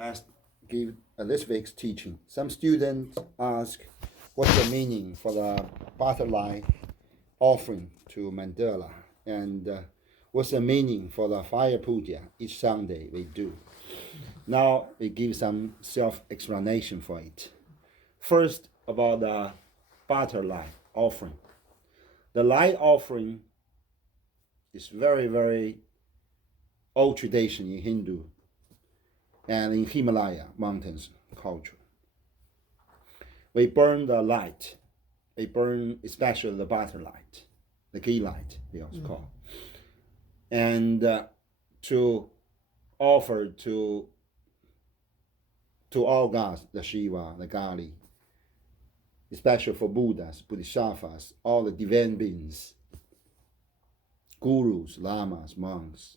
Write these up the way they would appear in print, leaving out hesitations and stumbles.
let's give this week's teaching. Some students ask, what's the meaning for the butterfly offering to Mandela? And what's the meaning for the fire puja each Sunday we do? Now we give some self-explanation for it. First, about the butterfly offering. The light offering is very, very old tradition in Hindu and in Himalaya mountains culture. We burn the light. We burn especially the butter light, the ghee light, they also call. And to offer to all gods, the Shiva, the Kali, especially for Buddhas, Bodhisattvas, all the divine beings, gurus, lamas, monks.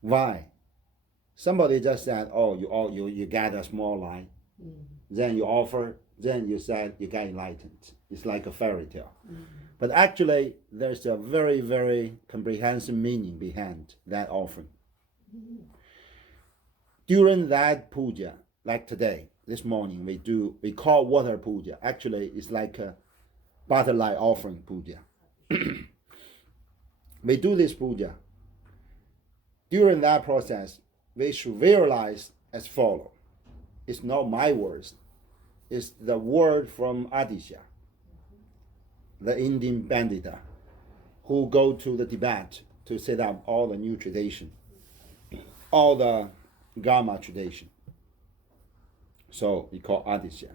Why? Somebody just said, "Oh, you get a small light, then you offer, then you said you get enlightened." It's like a fairy tale. But actually, there's a very, very comprehensive meaning behind that offering. During that puja, like today, this morning, we call water puja. Actually, it's like a butterfly offering puja. We do this puja. During that process, we should visualize as follows. It's not my words. It's the word from Aditya, the Indian bandita, who go to the Tibet to set up all the new tradition, all the Gama tradition. So we call Aditya.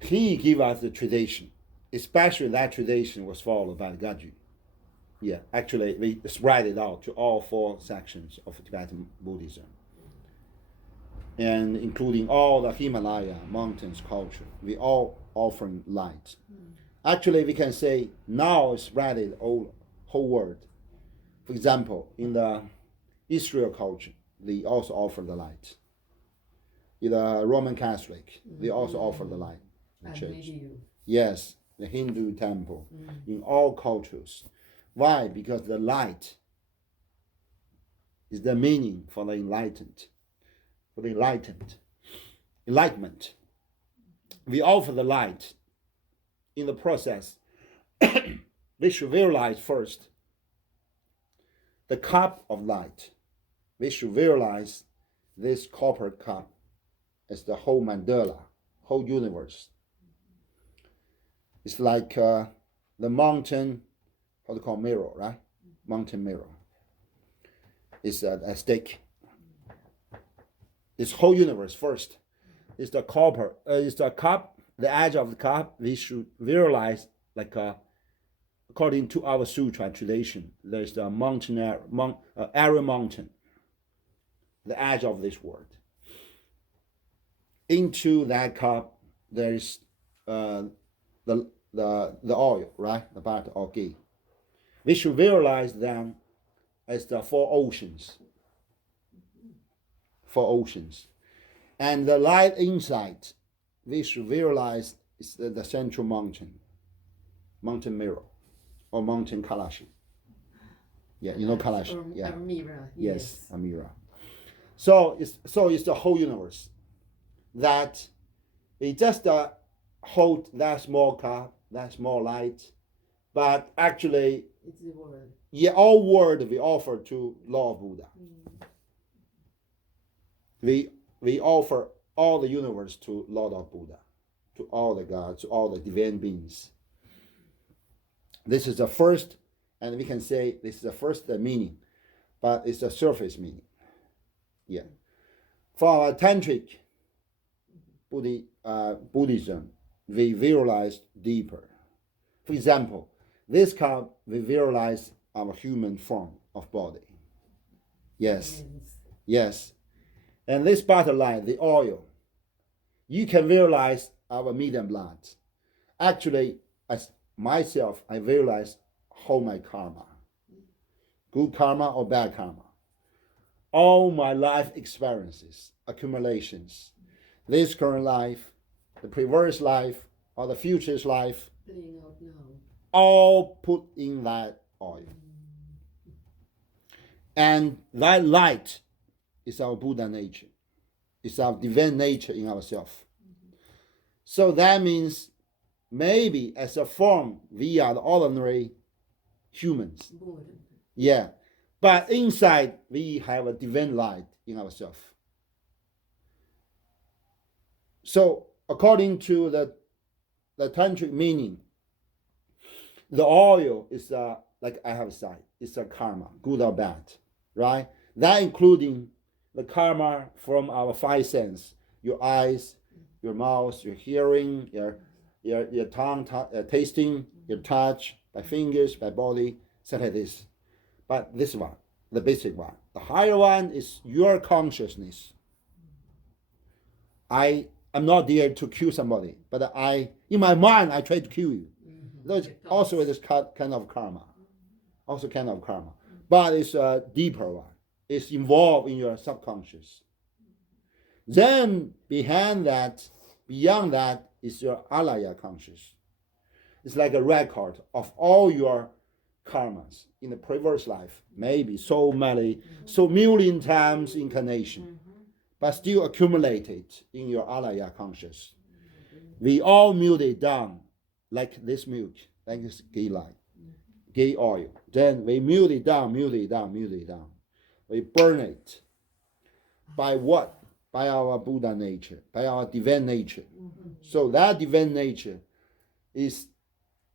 He gave us the tradition, especially that tradition was followed by the Gaju. Yeah, actually, we spread it out to all 4 sections of Tibetan Buddhism, and including all the Himalaya mountains culture. We all offering light. Actually, we can say now it's spread it all whole world. For example, in the Israel culture, they also offer the light. In the Roman Catholic, they also offer the light in church. Yes, the Hindu temple, in all cultures. Why? Because the light is the meaning for the enlightened, for the enlightenment. We offer the light. In the process, we should visualize first the cup of light. We should visualize this copper cup as the whole mandala, whole universe. It's like the mountain, how to call mirror, right? Mountain mirror. It's a stick. This whole universe first. It's the copper. It's the cup. The edge of the cup. We should visualize like according to our sutra tradition. There's the Arrow mountain. The edge of this world. Into that cup, there's the oil, right? The butter or ghee. We should visualize them as the 4 oceans. 4 oceans. And the light inside, we should visualize is the central mountain mirror, or mountain Kalashi. Yeah, you know Kalashi. Yeah. A mirror. Yes, a mirror. So it's the whole universe. That we just hold that small cup, that small light, but actually, it's the word. Yeah, all word we offer to Lord Buddha. We offer all the universe to Lord of Buddha, to all the gods, to all the divine beings. This is the first, and we can say this is the first meaning, but it's the surface meaning. Yeah. For our tantric Buddhism, we visualize deeper. For example, this cup, we visualize our human form of body. Yes. Yes. And this butter light, the oil, you can visualize our meat and blood. Actually, as myself, I visualize all my karma. Good karma or bad karma. All my life experiences, accumulations. This current life, the previous life, or the future's life, all put in that oil. And that light It's our Buddha nature. It's our divine nature in ourselves. So that means maybe as a form, we are the ordinary humans. Yeah. But inside, we have a divine light in ourselves. So according to the tantric meaning, the oil is like I have said, it's a karma, good or bad, right? That including the karma from our five senses, your eyes, your mouth, your hearing, your tongue, tasting, your touch, by fingers, by body, such like this. But this one, the basic one, the higher one is your consciousness. I am not there to kill somebody, but in my mind, I try to kill you. That's also this kind of karma. Also kind of karma. But it's a deeper one. It's involved in your subconscious. Then beyond that is your alaya conscious. It's like a record of all your karmas in the previous life, maybe so million times incarnation, but still accumulated in your alaya conscious. We all melt it down like this milk, like this ghee oil. Then we melt it down. We burn it. By what? By our Buddha nature, by our divine nature. So that divine nature is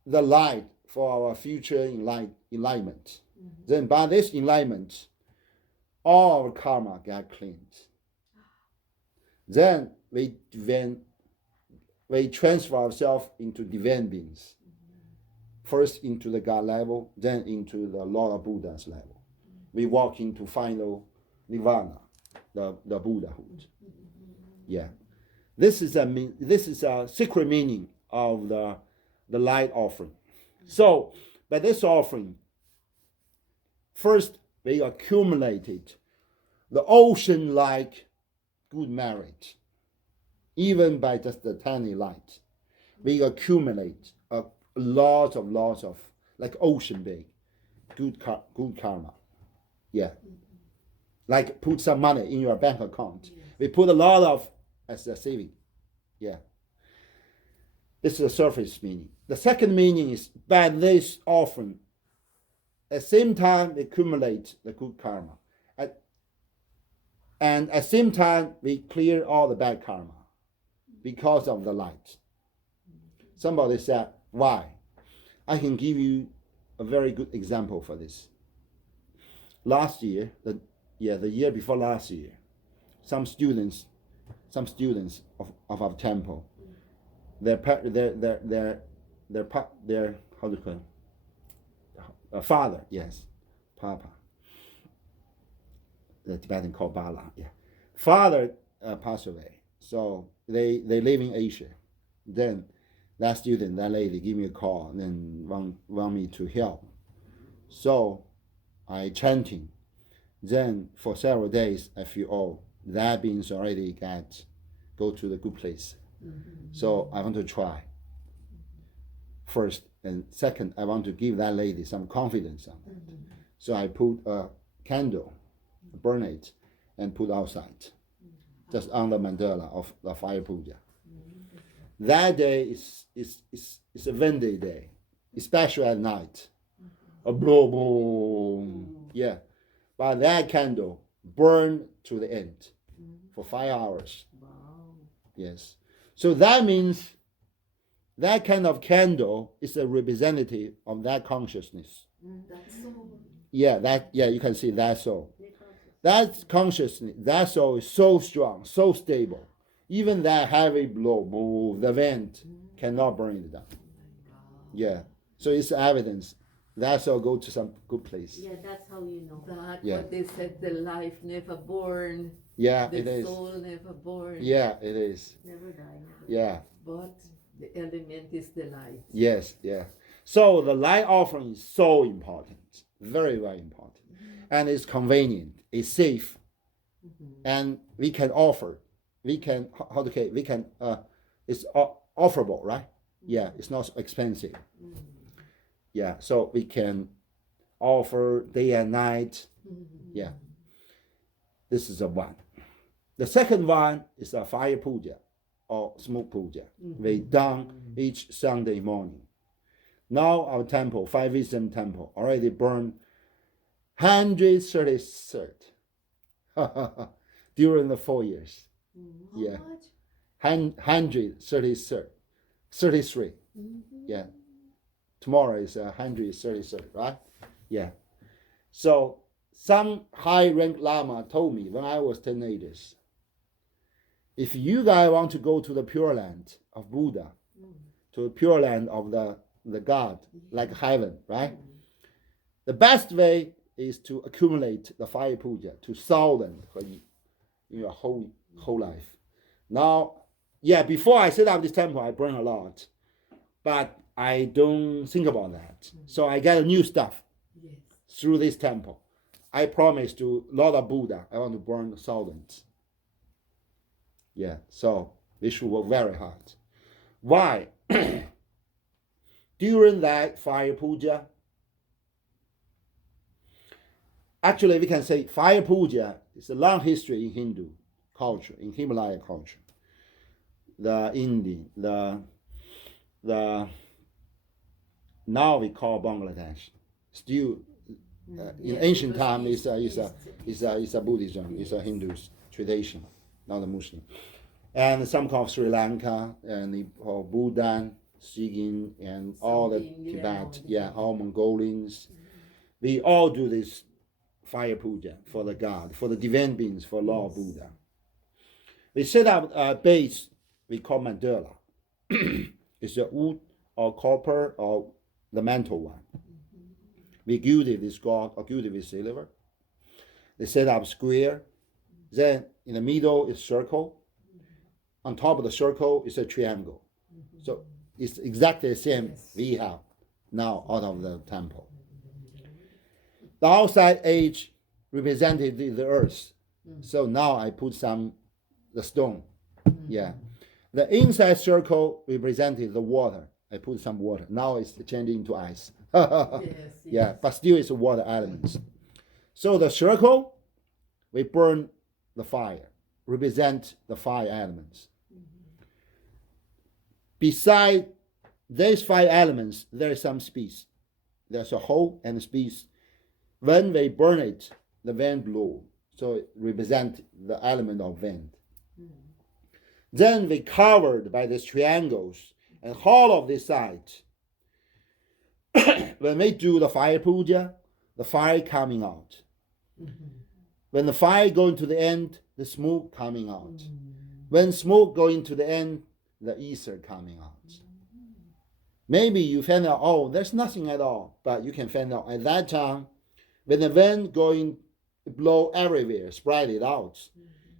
the light for our future enlightenment. Then by this enlightenment, all our karma get cleansed. Then we transfer ourselves into divine beings. First into the God level, then into the Lord of Buddha's level. We walk into final nirvana, the Buddhahood. Yeah. This is a secret meaning of the light offering. So by this offering, first we accumulated the ocean-like good merit. Even by just the tiny light, we accumulate a lots of like ocean big good karma. Yeah. Like put some money in your bank account. We put a lot of as a saving. Yeah. This is the surface meaning. The second meaning is by this offering, at the same time we accumulate the good karma. And at the same time we clear all the bad karma because of the light. Somebody said, why? I can give you a very good example for this. Last year, the year before last year, some students of our temple, their how do you call it? Father, yes, Papa. The Tibetan called Bala, yeah. Father passed away, so they live in Asia. Then that lady, give me a call and then want me to help. So I chanting. Then for several days I feel, oh, that beings already go to the good place. So I want to try. First and second, I want to give that lady some confidence on it. So I put a candle, burn it, and put outside, just on the mandala of the fire puja. That day is a windy day, especially at night. A boom, yeah. But that candle burned to the end for 5 hours. Wow. Yes. So that means that kind of candle is a representative of that consciousness. That's soul. Yeah, you can see that soul. That consciousness, that soul is so strong, so stable. Even that heavy blow, the wind cannot burn it down. Yeah. So it's evidence. That soul go to some good place. Yeah, that's how you know. That's what they said, the life never born. Yeah, the it is. The soul never born. Yeah, it is. Never die. Yeah. But the element is the light. Yes, yeah. So the light offering is so important. Very, very important. And it's convenient. It's safe. And we can offer. It's offerable, right? Yeah, it's not expensive. Yeah, so we can offer day and night. Yeah. This is a one. The second one is a fire puja or smoke puja. We done each Sunday morning. Now our temple, Five Wisdom Temple, already burned 133rd during the 4 years. How Yeah. much? 133. Yeah. Tomorrow is 133rd, right? Yeah. So some high-ranked Lama told me when I was teenagers, if you guys want to go to the Pure Land of Buddha, to the Pure Land of the God, like heaven, right? The best way is to accumulate the fire puja to 1,000 in your whole life. Now, yeah, before I set up this temple, I burn a lot, but I don't think about that. So I get new stuff through this temple. I promise to Lord of Buddha, I want to burn thousands. Yeah, so this should work very hard. Why? During that fire puja, actually we can say fire puja is a long history in Hindu culture, in Himalaya culture. The Indian, the now we call Bangladesh. Still, in ancient time, is a Buddhism, is a Hindu tradition, not a Muslim. And some call Sri Lanka and Nepal, Bhutan, Sikkim, and all the Tibet, all Mongolians. We all do this fire puja for the God, for the divine beings, for Lord Buddha. We set up a base we call mandala. It's a wood or copper or the metal one. We gilded this God or gilded with silver. They set up square. Then in the middle is circle. On top of the circle is a triangle. So it's exactly the same we have now out of the temple. The outside edge represented the earth. So now I put the stone. Yeah. The inside circle represented the water. I put some water. Now it's changing into ice. Yeah, but still it's water elements. So the circle, we burn the fire, represent the fire elements. Beside these 5 elements, there is some space. There's a hole and a space. When we burn it, the wind blows. So it represents the element of wind. Then we covered by these triangles and hollow of this side. When we do the fire puja, the fire coming out. When the fire going to the end, the smoke coming out. When smoke going to the end, the ether coming out. Maybe you find out, oh, there's nothing at all. But you can find out at that time, when the wind going blow everywhere, spread it out,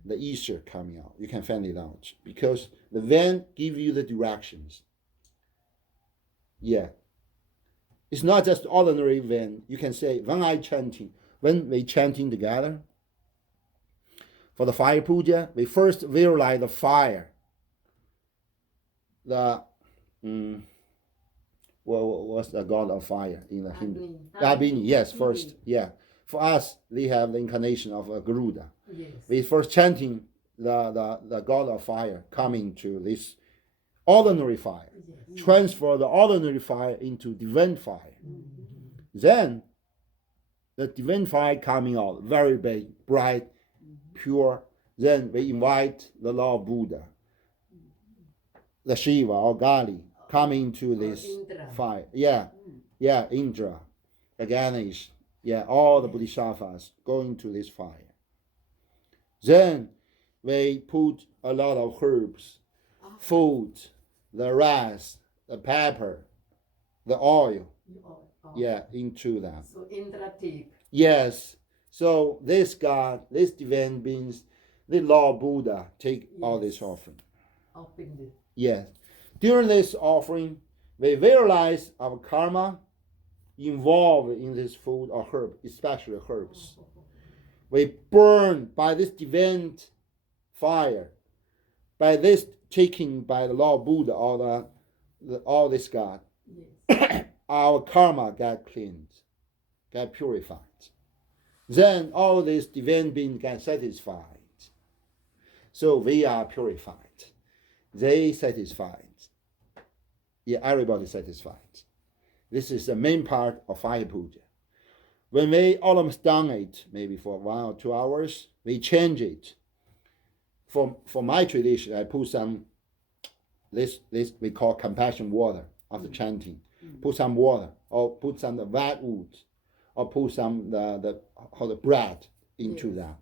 the ether coming out. You can find it out. Because the wind give you the directions. Yeah. It's not just ordinary wind. You can say, when we chanting together, for the fire puja, we first visualize the fire. What's the god of fire in the Hindu? Agni, yes, first, yeah. For us, we have the incarnation of Garuda. Yes. We first chanting the god of fire coming to this ordinary fire. Transfer the ordinary fire into divine fire. Then the divine fire coming out, very big, bright, pure. Then we invite the Lord Buddha, the Shiva or Kali, coming to this fire. Yeah, Indra, the Ganesh, all the Bodhisattvas going to this fire. Then we put a lot of herbs, food, the rice, the pepper, the oil, into that. So Indra take. Yes. So this God, this divine beings, the Lord Buddha take all this offering. Yes. During this offering, we realize our karma involved in this food or herb, especially herbs. We burn by this divine fire, by this taken by the Lord Buddha or all this God. Our karma got cleansed, got purified. then all these divine beings get satisfied. So we are purified. They satisfied. Yeah, everybody satisfied. This is the main part of fire puja. When we almost done it, maybe for 1 or 2 hours, we change it. For my tradition, I put some this we call compassion water after chanting. Put some water, or put some wet wood, or put some the bread into that.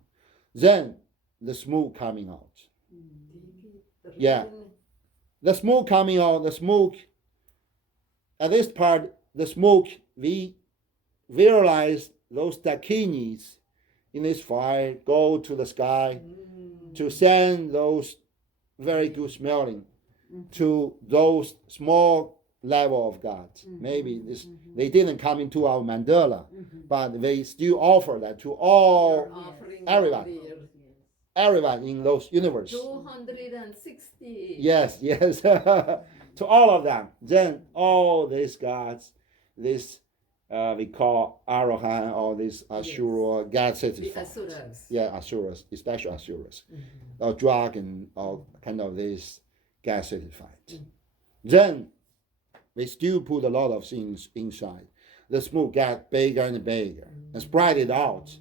Then the smoke coming out. Yeah. The smoke coming out, the smoke, at this part, the smoke, we visualize those dakinis in this fire go to the sky to send those very good smelling to those small level of gods. Maybe they didn't come into our mandala, but they still offer that to everyone in those universe. 260. Yes. To all of them. Then all these gods, this we call Arahant or this Asura, God satisfied. The Asuras. Yeah, Asuras, especially Asuras. Or dragon, or kind of this God satisfied. Then we still put a lot of things inside. The smoke got bigger and bigger and spread it out.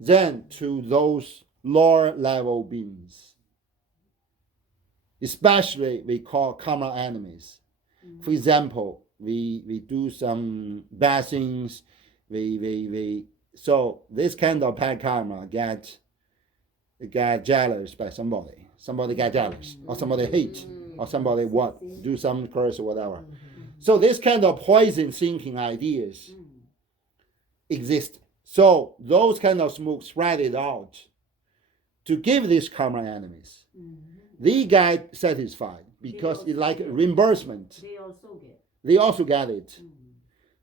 Then to those lower level beings, especially we call karma enemies. For example, we do some bad things. So this kind of bad karma get jealous by somebody. Somebody get jealous, or somebody hate, or somebody do some curse or whatever. So this kind of poison thinking ideas exist. So those kind of smoke spread it out to give these karma enemies. They get satisfied because it's like reimbursement. They also get it.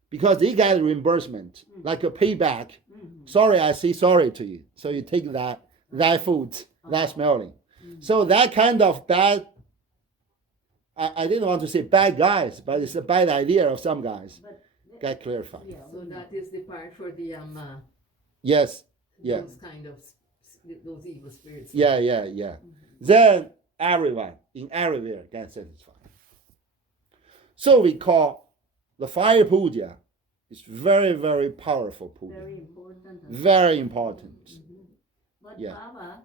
Because they get reimbursement, like a payback. Sorry, I say sorry to you. So you take that food, that smelling. So that kind of bad, I didn't want to say bad guys, but it's a bad idea of some guys. Get clarified. So that is the part for the Yes. Yeah. those kind of those evil spirits. Yeah. Then everyone in everywhere gets satisfied. So we call the fire puja. It's very, very powerful puja. Very important. Very important. But Yeah. Baba,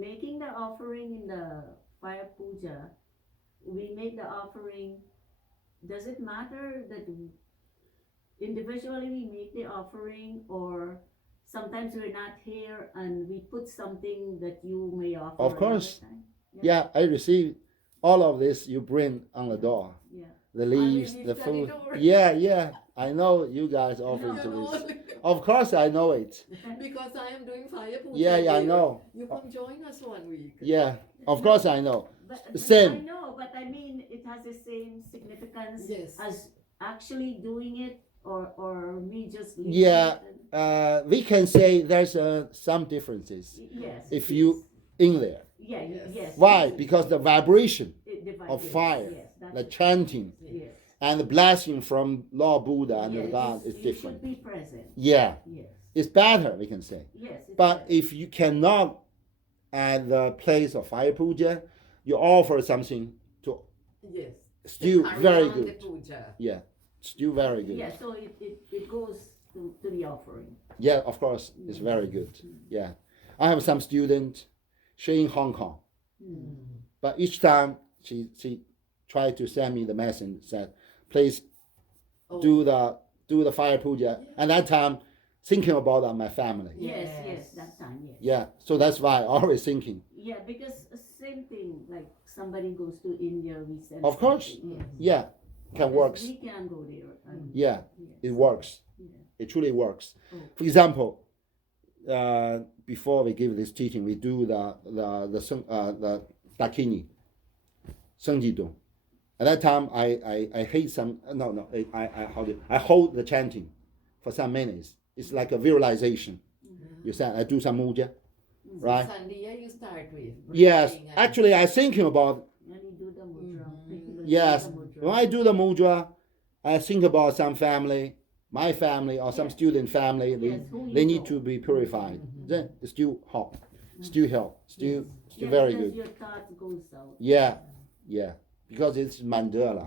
making the offering in the fire puja, we make the offering. Does it matter that individually we make the offering, or sometimes we're not here and we put something that you may offer? Of course. another time? Yeah, I receive all of this you bring on the door. Yeah. The leaves, leave the that food. door. Yeah. I know you guys offering to this. Of course I know it. Because I am doing fire puja. Yeah, I here. know. You come join us 1 week. Yeah, of course I know. But Same. I know, but I mean, it has the same significance Yes. as actually doing it, or me just leaving Yeah. it and- We can say there's some differences yes. if you in there. Yeah. Yes. Yes. Why? yes, Because the vibration the of yes, fire, yes, that's the it. chanting, Yes. and the blessing from Lord Buddha and the Yes, God is you different. should be present. Yeah, Yes. it's better, we can say. Yes. it's But better. if you cannot at the place of fire puja, you offer something to Yes. still Carry very on the good. puja. Yeah, still very good. Yeah, so it goes to the offering. Yeah, of course, it's very good. Yeah, I have some student, she in Hong Kong, but each time she tried to send me the message said, please Oh. do the fire puja. And that time thinking about my family. Yes, Yes. that time, yes. Yeah, so that's why always thinking. Yeah, because same thing, like somebody goes to India, we send. Of course. something, yes. Yeah, can works. We can go there. Yeah, yes. it works. Yeah. It truly works. Oh. For example, before we give this teaching, we do the dakini, senjidong. At that time, I hate some. No. I hold the chanting for some minutes. It's like a visualization. You said I do some muja, right? Sandia you start with. Yes, breathing and- actually, I thinking about And you do the mudra. yes. The mudra. When I do the mudra, I think about some family, my family or some Yes. student family, Yes, who they you need know. to be purified. Then it's still hot, still help, still Yeah, very because good. your thoughts goes out. Yeah, yeah, because it's mandala.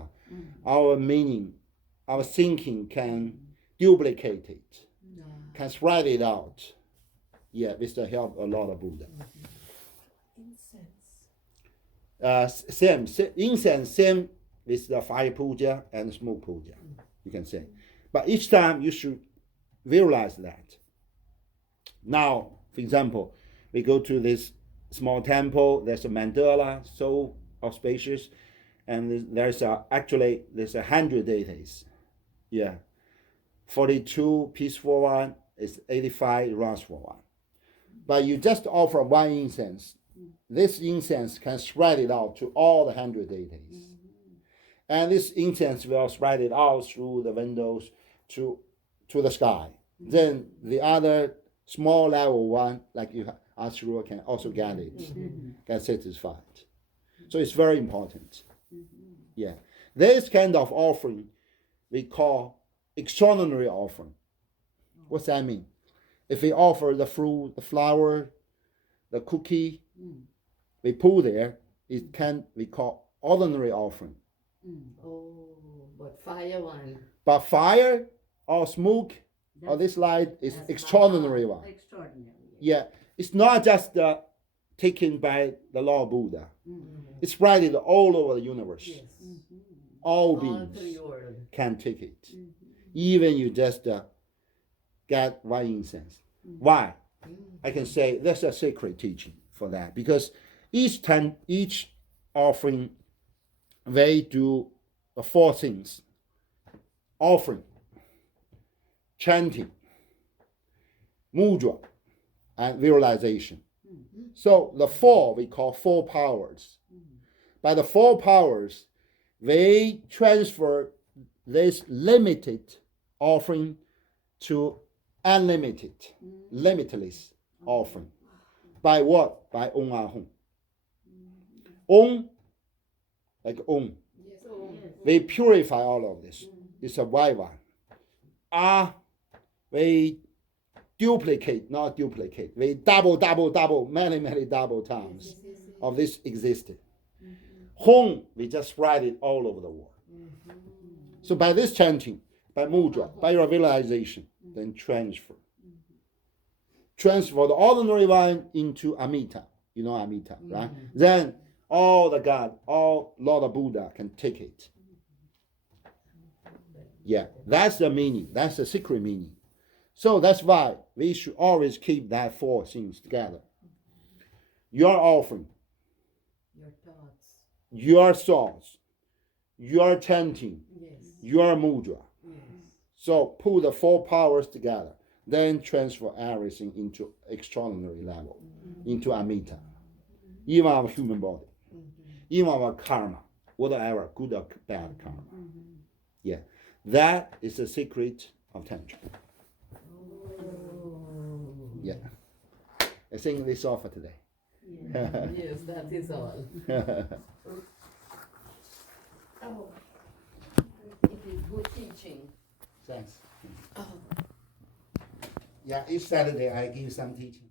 Our meaning, our thinking can duplicate it, can spread it out. Yeah, with the help of a lot of Buddha. Incense. Incense, same with the fire puja and smoke puja, you can say. But each time you should visualize that. Now, for example, we go to this small temple, there's a mandala, so auspicious, and there's actually 100 deities. Yeah. 42 peaceful one is 85 wrathful one. But you just offer one incense. This incense can spread it out to all the 100 deities. And this incense will spread it out through the windows to the sky. Then the other small level one, like you Ashura, can also get it, get satisfied. So it's very important. Yeah. This kind of offering we call extraordinary offering. What's that mean? If we offer the fruit, the flower, the cookie, we put there, it can we call ordinary offering. Oh, but fire one. But fire or smoke or this light is That's extraordinary one. Extraordinary. Yeah, it's not just taken by the Lord Buddha. It's spread all over the universe. Yes. All All beings three world. can take it. Even you just get one incense. Why? I can say that's a sacred teaching for that, because each offering, they do the four things: offering, chanting, mudra, and visualization. So the four we call four powers. By the four powers, they transfer this limited offering to unlimited, limitless offering. By what? By Om Ahum. Om, like Om. Yes. Oh. They purify all of this. It's a white one. Ah, they duplicate, not duplicate. They double, many double times of this existed. Home, we just spread it all over the world. So by this chanting, by mudra, by your visualization, then transfer. Transfer the ordinary one into Amita. You know Amita, right? Then all the God, all Lord of Buddha can take it. Yeah, that's the meaning. That's the secret meaning. So that's why we should always keep that four things together. Your offering, Your thoughts. your thoughts, your chanting, Yes. your mudra. Yes. So put the four powers together, then transfer everything into extraordinary level, into Amita, even our human body, even our karma, whatever, good or bad karma. Yeah, that is the secret of Tantra. Yeah, I think this all for today. Yes, that is all. Oh, it is good teaching. Thanks. Oh. Yeah, each Saturday I give some teaching.